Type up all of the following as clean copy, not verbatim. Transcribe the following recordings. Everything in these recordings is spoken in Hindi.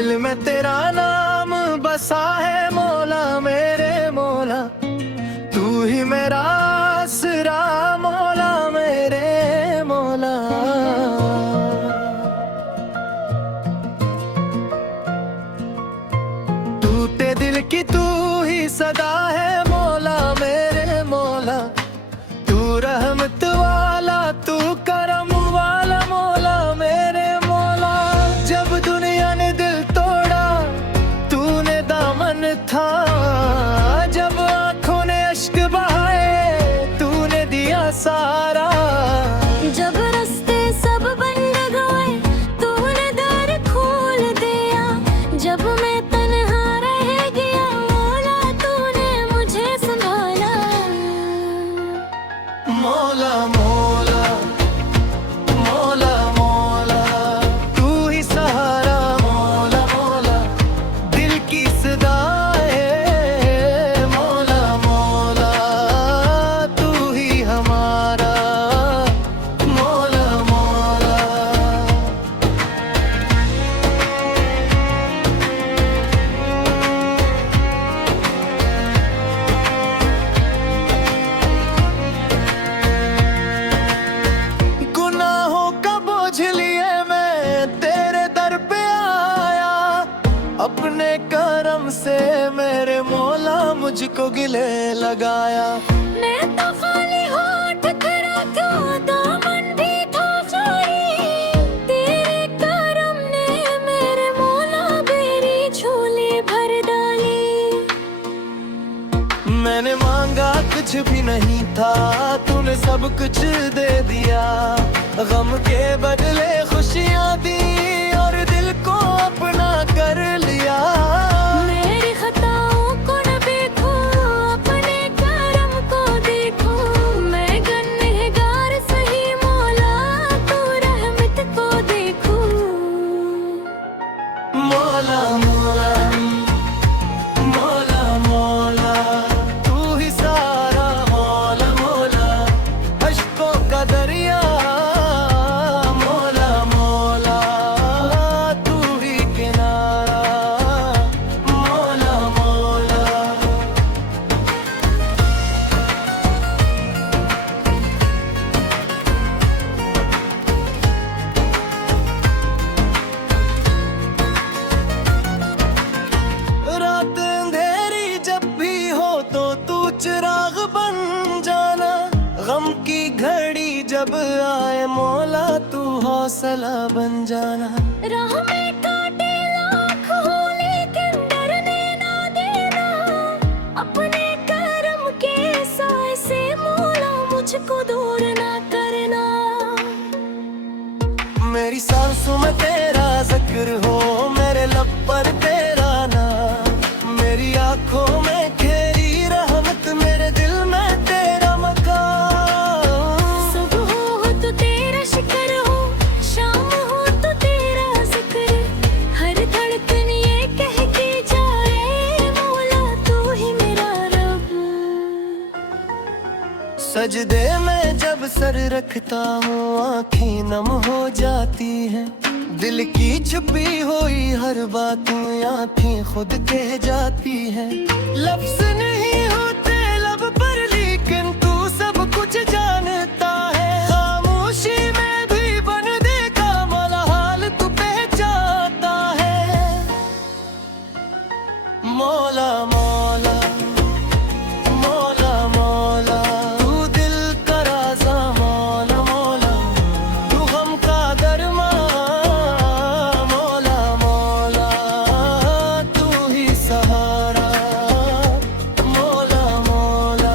दिल में तेरा नाम बसा है मौला मेरे मौला, तू ही मेरा आसरा मौला मेरे मौला। टूटे दिल की तू ही सदा है मौला मेरे मौला, तू रहमत वाला तू करम वाला मौला मेरे मौला। जब दुनिया ने दिल तोड़ा तूने दामन थामा, जब आंखों ने अश्क बहाए तूने दिया सारा। जब रास्ते सब बंद गए तूने दर खोल दिया, जब मैं तन्हा रह गया मौला तूने मुझे संभाला। मौला मौला मौला मौला, तू ही सहारा मौला मौला, दिल की सदा है मौला मौला, तू ही हमारा मौला मौला। गुनाहों का बोझ लिए मैं तेरे दर पे आया, अपने करम से मेरे मौला मुझको गिले लगाया। मैं तो खाली होठ खड़ा क्यों दामन भी था चोरी, तेरे करम ने मेरे मौला मेरी झोली भर डाली। मैंने मांगा कुछ भी नहीं था तूने सब कुछ दे दिया, गम के बदले खुशियां दी और दिल को अपना कर लिया। मेरी खताओं को न देखो अपने करम को देखो, मैं गुनहगार सही मौला तू रहमत को देखो। मौला मौला मौला मौला, तू ही सारा मौला मौला, अश्कों का दरिया मौला मौला, तू ही किनारा मौला मौला। रात अंधेरी जब भी हो तो तू चिराग बन जाना, गम की घड़ी जब आए मौला तू हौसला बन जाना। राह में काटे लाख हो लेकिन डरने ना देना, अपने करम के साए से मौला मुझको दूर ना करना। मेरी सांसों में तेरा जिक्र हो, मेरे लब पर तेरा नाम, मेरी आंखों में खेरी रहमत, मेरे दिल में तेरा मकाम। सुबह हो तो तेरा शुक्र हो, शाम हो तो तेरा जिक्र, हर धड़कन ये कह के जाए मौला तू ही मेरा रब। सजदे में जब सर रखता हूँ आँखें नम हो जाती हैं, दिल की छुपी हुई हर बात आँखें खुद कह जाती हैं। लफ्ज नहीं होते लब पर लेकिन तू सब कुछ जानता है, खामोशी में भी बंदे का मौला हाल तू पहचानता है। मौला मौला मौला मौला, तू दिल का राज़ा मौला मौला, तू गम का दरमा मौला मौला, तू ही सहारा मौला मौला।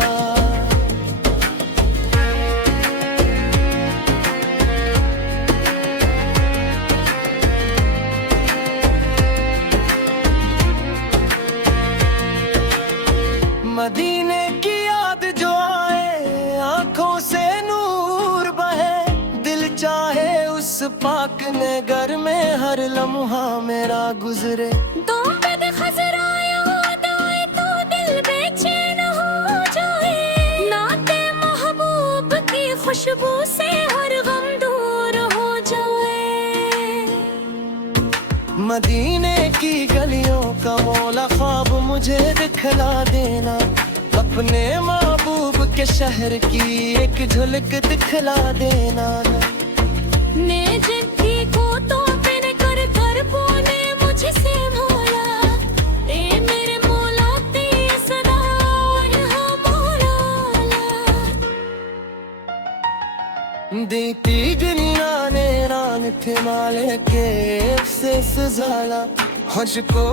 मदीने की याद जो आए आंखों से नूर बहे, दिल चाहे उस पाक नगर में हर लम्हा मेरा गुजरे। दो कद खजरा याद आए तो दिल बेचैन हो जाए, नाते महबूब की खुशबू से हर गम दूर हो जाए। मदीने मुझे दिखला देना, अपने महबूब के शहर की एक झलक दिखला देना। ने जिंदगी को तो अपने कर कर बोने मुझसे मौला, ए मेरे मौला ते सदा यहाँ मौला। देती दुनिया ने रान थे माले के से सजाला, हजको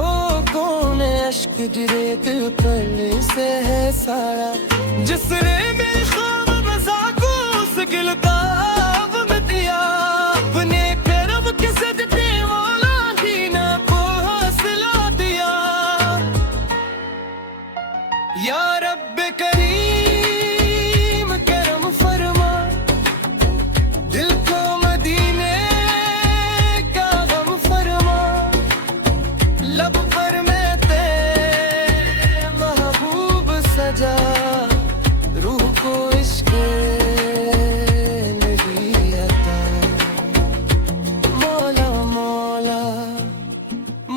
कोने अश्क गिरे दिल पर से है सारा। जिसने बेख्वाब मजा को उस गिल का अब दिया, अपने करम के सदके मौला दीना को हौसला दिया। या रब करीम करम फरमा, दिल को मदीने का गम फरमा। लब पर मैं तेरे महबूब सजा, रूह को इश्क नहीं आता। मौला मौला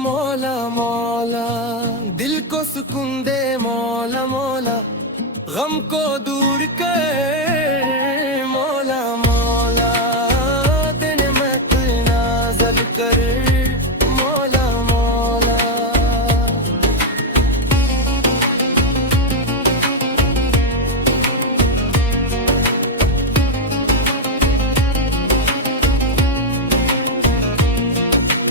मौला मौला, दिल को सुकून दे मौला मौला, गम को दूर कर मौला मौला। दिन में तू नाज़ल कर मौला मौला।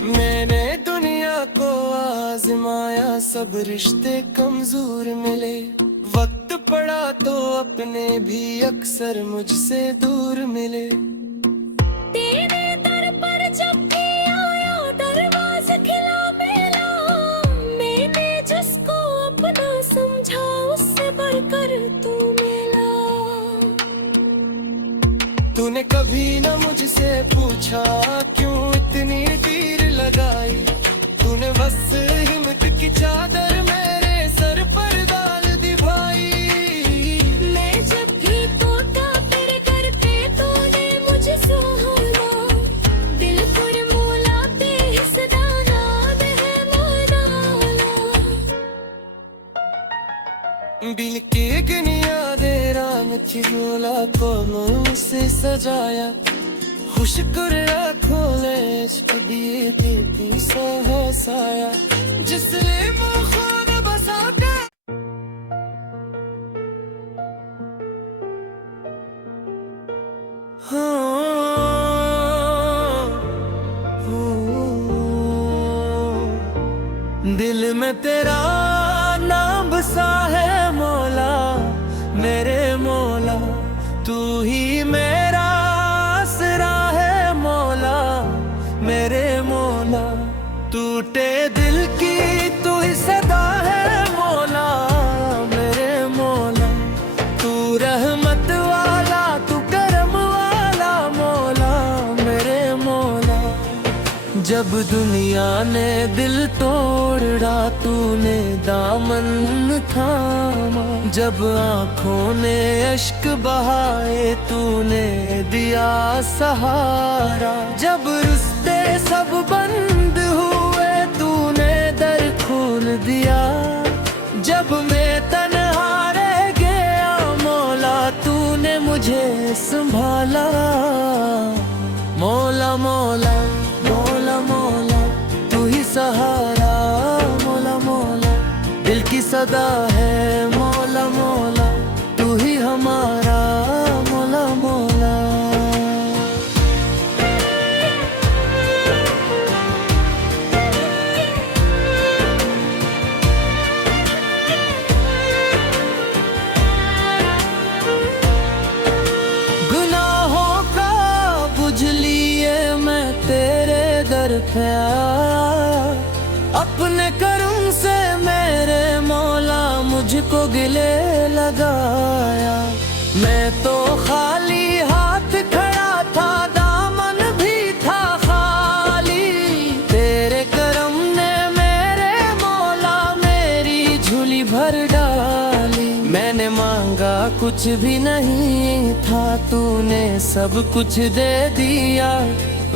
मैंने दुनिया को आजमाया, सब रिश्ते कमजोर मिले। वक्त पड़ा तो अपने भी अक्सर मुझसे दूर मिले। तेरे दर पर जब भी आया दरवाज़ा खिला मिला, मैंने जिसको अपना समझा उससे बढ़कर तू मिला। तूने कभी न मुझसे पूछा क्यों इतनी तीर लगाई, तूने बस हिम्मत की चादर मेरे सर पर डाल दी भाई। मैं जब भी तोता तेरे करते तूने मुझे सुहाना, दिल पर मौला ते सदा नाम है मौला। दिल की गनिया दे रंग चिरोला को मुझसे सजाया, खुशकुर आँखों ने इश्क दिए देती सा है साया। जिसने मुखान बसा के दिल में तेरा नाम बसा है मौला, मेरे मौला तू ही मेरा आसरा है मौला, मेरे मौला। टूटे दिल की तू ही सदा है मौला, मेरे मौला। तू रहमत वाला तू करम वाला मौला, मेरे मौला। जब दुनिया ने दिल तोड़ा तूने दामन थामा, जब आँखों ने अश्क बहाए तूने दिया सहारा। जब रिश्ते सब बंद हुए तूने दर खोल दिया, जब मैं तन्हा रह गया मौला तूने मुझे संभाला। मौला मौला मौला मौला तू ही सहारा, मौला मौला दिल की सदा है मौला मौला, तू ही हमारा मौला मौला। गुनाहों का बुझ लिए मैं तेरे दर पे आया, अपने करम से मेरे मौला मुझको गिले लगाया। मैं तो खाली हाथ खड़ा था, दामन भी था खाली, तेरे करम ने मेरे मौला मेरी झोली भर डाली। मैंने मांगा कुछ भी नहीं था, तूने सब कुछ दे दिया।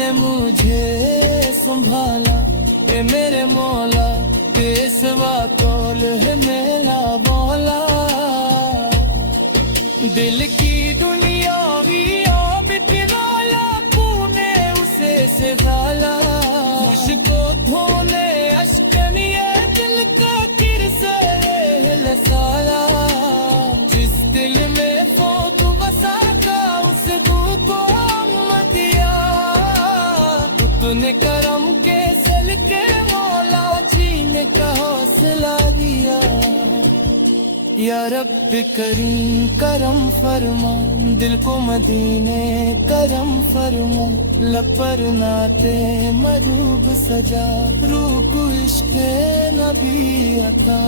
तूने मुझे संभाला ए मेरे मौला पेशवा कौल है मेरा मौला दिल की दुनिया भी आप किनाया तूने उसे सिखाला मुझको धोने अश्कनिए दिल का किर से लसाला जिस दिल में फोक बसा का उस दिल को मत दिया तूने करम के सल के मौला जीने का हौसला दिया या रब करीम करम फरमा दिल को मदीने करम फरमा लब पर नाते मरूब सजा रूह को इश्क़ नबी अता